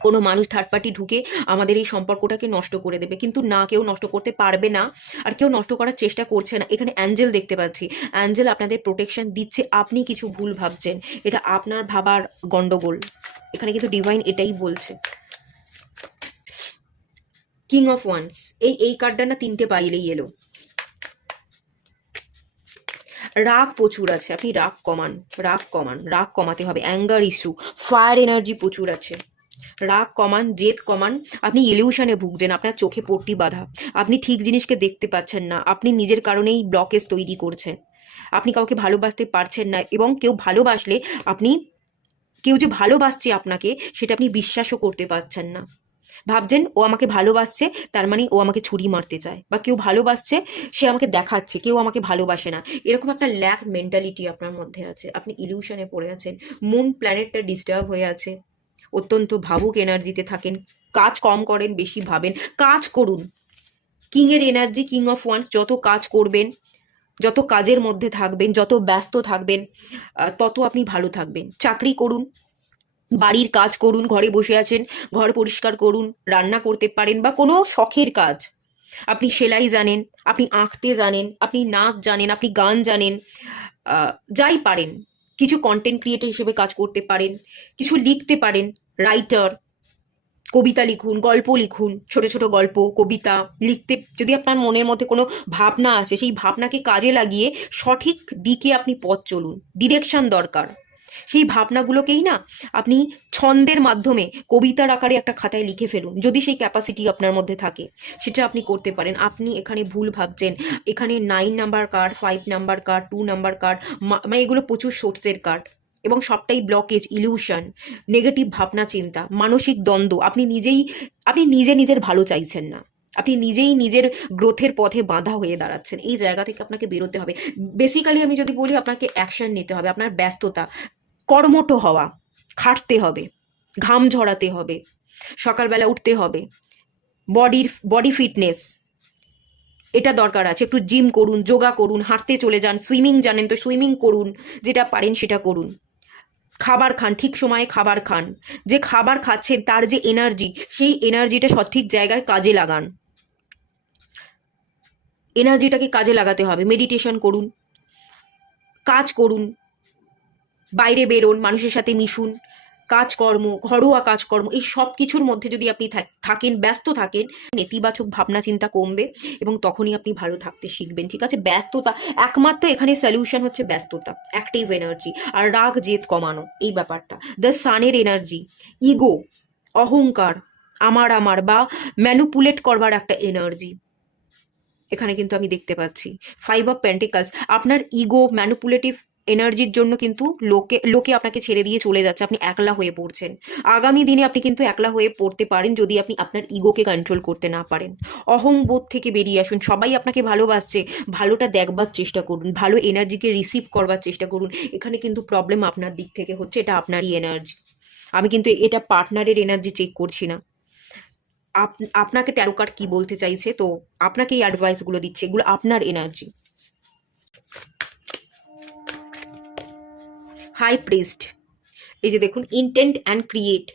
কোনো মানুষ থার্ড পার্টি ঢুকে আমাদের এই সম্পর্কটাকে নষ্ট করে দেবে, কিন্তু না, কেউ নষ্ট করতে পারবে না, আর কেউ নষ্ট করার চেষ্টা করছে না। এখানে অ্যাঞ্জেল দেখতে পাচ্ছি, অ্যাঞ্জেল আপনাদের প্রোটেকশন দিচ্ছে। আপনি কিছু ভুল ভাবছেন, এটা আপনার ভাবার গন্ডগোল। এখানে কিন্তু ডিভাইন এটাই বলছে। কিং অফ ওয়ান্স, এই কার্ডটা না 3টে পাইলেই এলো। রাগ প্রচুর আছে, আপনি রাগ কমান, রাগ কমান, রাগ কমাতে হবে। অ্যাঙ্গার ইস্যু, ফায়ার এনার্জি প্রচুর আছে, রাগ কমান, জেদ কমান। আপনি ইলিউশনে ভুগছেন, আপনার চোখে পট্টি বাঁধা, আপনি ঠিক জিনিসকে দেখতে পাচ্ছেন না, আপনি নিজের কারণেই ব্লকেজ তৈরি করছেন, আপনি কাউকে ভালোবাসতে পারছেন না, এবং কেউ ভালোবাসলে আপনি, কেউ যে ভালোবাসছে আপনাকে সেটা আপনি বিশ্বাসও করতে পারছেন না। ভাবছেন ও আমাকে ভালোবাসছে, তার মানে ও আমাকে ছুরি মারতে চায়, বা কেউ ভালোবাসছে, সে আমাকে দেখাচ্ছে কেউ আমাকে ভালোবাসে না। এরকম একটা ল্যাক মেন্টালিটি আপনার মধ্যে আছে, আপনি ইলিউশনে পড়ে আছেন। মুন প্ল্যানেটটা ডিস্টার্ব হয়ে আছে, অত্যন্ত ভাবুক এনার্জিতে থাকেন, কাজ কম করেন, বেশি ভাবেন। কাজ করুন, কিং এর এনার্জি, কিং অফ ওয়ান্স, যত কাজ করবেন, যত কাজের মধ্যে থাকবেন, যত ব্যস্ত থাকবেন, তত আপনি ভালো থাকবেন। চাকরি করুন, বাড়ির কাজ করুন, ঘরে বসে আছেন, ঘর পরিষ্কার করুন, রান্না করতে পারেন, বা কোনো শখের কাজ, আপনি সেলাই জানেন, আপনি আঁকতে জানেন, আপনি নাচ জানেন, আপনি গান জানেন, যাই পারেন, কিছু কন্টেন্ট ক্রিয়েটর হিসেবে কাজ করতে পারেন, কিছু লিখতে পারেন, রাইটার, কবিতা লিখুন, গল্প লিখুন, ছোট ছোট গল্প, কবিতা লিখতে, যদি আপনার মনের মধ্যে কোনো ভাবনা আসে, সেই ভাবনাকে কাজে লাগিয়ে সঠিক দিকে আপনি পথ চলুন। ডিরেকশন দরকার, সেই ভাবনাগুলোকেই না আপনি ছন্দের মাধ্যমে কবিতার আকারে একটা খাতায় লিখে ফেলুন, যদি সেই ক্যাপাসিটি আপনার মধ্যে থাকে, সেটা আপনি করতে পারেন। আপনি এখানে ভুল ভাবছেন, এখানে 9 number card, 5 number card, 2 number card, মানে এগুলো প্রচুর সোর্সের কার্ড, এবং সবটাই ব্লকেজ, ইলিউশন, নেগেটিভ ভাবনা চিন্তা, মানসিক দ্বন্দ্ব। আপনি নিজে নিজের ভালো চাইছেন না, আপনি নিজেই নিজের গ্রোথের পথে বাঁধা হয়ে দাঁড়াচ্ছেন। এই জায়গা থেকে আপনাকে বেরোতে হবে। বেসিক্যালি আমি যদি বলি, আপনাকে অ্যাকশন নিতে হবে, আপনার ব্যস্ততা, কর্মঠ হওয়া, খাটতে হবে, ঘাম ঝরাতে হবে, সকালবেলা উঠতে হবে, বডি ফিটনেস এটা দরকার আছে। একটু জিম করুন, যোগা করুন, হাঁটতে চলে যান, সুইমিং জানেন তো সুইমিং করুন, যেটা পারেন সেটা করুন। খাবার খান, ঠিক সময়ে খাবার খান, যে খাবার খাচ্ছেন তার যে এনার্জি, সেই এনার্জিটা সঠিক জায়গায় কাজে লাগান, এনার্জিটাকে কাজে লাগাতে হবে। মেডিটেশন করুন, কাজ করুন, বাইরে বেরোন, মানুষের সাথে মিশুন, কাজকর্ম, ঘরোয়া কাজকর্ম, এই সব কিছুর মধ্যে যদি আপনি থাকেন, ব্যস্ত থাকেন, নেতিবাচক ভাবনা চিন্তা কমবে, এবং তখনই আপনি ভালো থাকতে শিখবেন। ঠিক আছে, ব্যস্ততা একমাত্র এখানে সলিউশন হচ্ছে ব্যস্ততা, অ্যাক্টিভ এনার্জি, আর রাগ জেদ কমানো, এই ব্যাপারটা। দ্য সানের এনার্জি, ইগো, অহংকার, আমার বা ম্যানুপুলেট করবার একটা এনার্জি এখানে কিন্তু আমি দেখতে পাচ্ছি। 5 অফ পেন্টিকলস, আপনার ইগো, ম্যানুপুলেটিভ এনার্জির জন্য কিন্তু লোকে আপনাকে ছেড়ে দিয়ে চলে যাচ্ছে, আপনি একলা হয়ে পড়ছেন। আগামী দিনে আপনি কিন্তু একলা হয়ে পড়তে পারেন যদি আপনি আপনার ইগোকে কন্ট্রোল করতে না পারেন। অহংবোধ থেকে বেরিয়ে আসুন, সবাই আপনাকে ভালোবাসছে, ভালোটা দেখবার চেষ্টা করুন, ভালো এনার্জিকে রিসিভ করবার চেষ্টা করুন। এখানে কিন্তু প্রবলেম আপনার দিক থেকে হচ্ছে, এটা আপনারই এনার্জি, আমি কিন্তু এটা পার্টনারের এনার্জি চেক করছি না। আপনাকে ট্যারো কার্ড কি বলতে চাইছে, তো আপনাকে এই অ্যাডভাইসগুলো দিচ্ছে, এগুলো আপনার এনার্জি। হাই প্রিস্ট, এই যে দেখুন, ইন্টেন্ট অ্যান্ড ক্রিয়েট,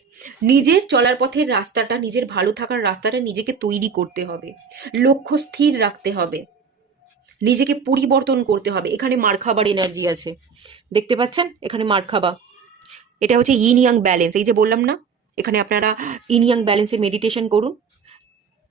নিজের চলার পথের রাস্তাটা, নিজের ভালো থাকার রাস্তাটা নিজেকে তৈরি করতে হবে, লক্ষ্য স্থির রাখতে হবে, নিজেকে পরিবর্তন করতে হবে। এখানে মারখাবার এনার্জি আছে, দেখতে পাচ্ছেন, এখানে মারখাবা, এটা হচ্ছে ইন ইয়াং ব্যালেন্স। এই যে বললাম না, এখানে আপনারা ইন ইয়াং ব্যালেন্সে মেডিটেশন করুন।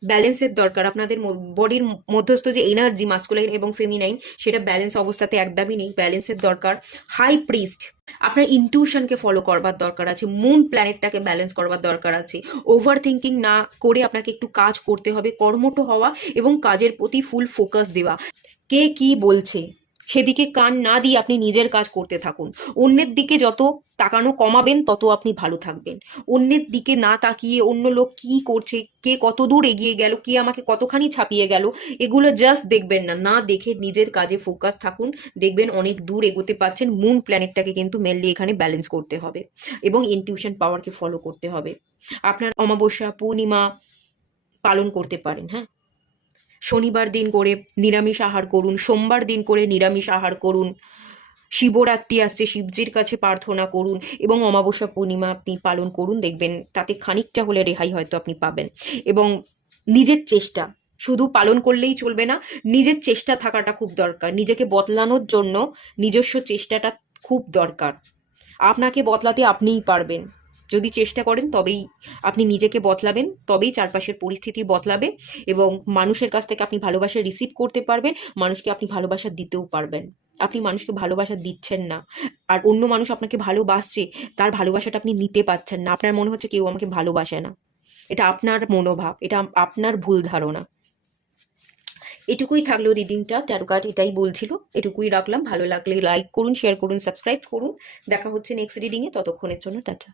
ব্যালেন্সের দরকার, আপনাদের বডির মধ্যস্থ যে এনার্জি মাস্কুলাইন এবং ফেমিনাইন, সেটা ব্যালেন্স অবস্থাতে একদমই নেই, ব্যালেন্সের দরকার। হাই প্রিস্ট, আপনার ইনটিউশনকে ফলো করবার দরকার আছে, মুন প্ল্যানেটটাকে ব্যালেন্স করবার দরকার আছে। ওভার থিঙ্কিং না করে আপনাকে একটু কাজ করতে হবে, কর্মঠ হওয়া এবং কাজের প্রতি ফুল ফোকাস দেওয়া। কে কি বলছে সেদিকে কান না দিয়ে আপনি নিজের কাজ করতে থাকুন। অন্যের দিকে যত তাকানো কমাবেন, তত আপনি ভালো থাকবেন। অন্যের দিকে না তাকিয়ে অন্য লোক কি করছে, কে কত দূর এগিয়ে গেল, কে আমাকে কতখানি ছাপিয়ে গেল, এগুলো জাস্ট দেখবেন না, না দেখে নিজের কাজে ফোকাস থাকুন, দেখবেন অনেক দূর এগোতে পারছেন। মুন প্ল্যানেটটাকে কিন্তু মেনলি এখানে ব্যালেন্স করতে হবে, এবং ইনটিউশন পাওয়ারকে ফলো করতে হবে। আপনার অমাবস্যা, পূর্ণিমা পালন করতে পারেন, হ্যাঁ, শনিবার দিন করে নিরামিষ আহার করুন, সোমবার দিন করে নিরামিষ আহার করুন, শিবরাত্রি আসছে, শিবজির কাছে প্রার্থনা করুন এবং অমাবস্যা পূর্ণিমা আপনি পালন করুন, দেখবেন তাতে খানিকটা হলে রেহাই হয়তো আপনি পাবেন। এবং নিজের চেষ্টা শুধু পালন করলেই চলবে না, নিজের চেষ্টা থাকাটা খুব দরকার। নিজেকে বদলানোর জন্য নিজস্ব চেষ্টাটা খুব দরকার। আপনাকে বদলাতে আপনিই পারবেন। যদি চেষ্টা করেন তবেই আপনি নিজেকে বদলাবেন, তবেই চারপাশের পরিস্থিতি বদলাবে এবং মানুষের কাছ থেকে আপনি ভালোবাসা রিসিভ করতে পারবেন, মানুষকে আপনি ভালোবাসা দিতেও পারবেন। আপনি মানুষকে ভালোবাসা দিচ্ছেন না, আর অন্য মানুষ আপনাকে ভালোবাসছে, তার ভালোবাসাটা আপনি নিতে পারছেন না। আপনার মনে হচ্ছে কেউ আমাকে ভালোবাসে না। এটা আপনার মনোভাব, এটা আপনার ভুল ধারণা। এটুকুই থাকলো রিডিংটা, ট্যারো কার্ড এটাই বলছিল, এটুকুই রাখলাম। ভালো লাগলে লাইক করুন, শেয়ার করুন, সাবস্ক্রাইব করুন। দেখা হচ্ছে নেক্সট রিডিংয়ে, ততক্ষণের জন্য টাটা।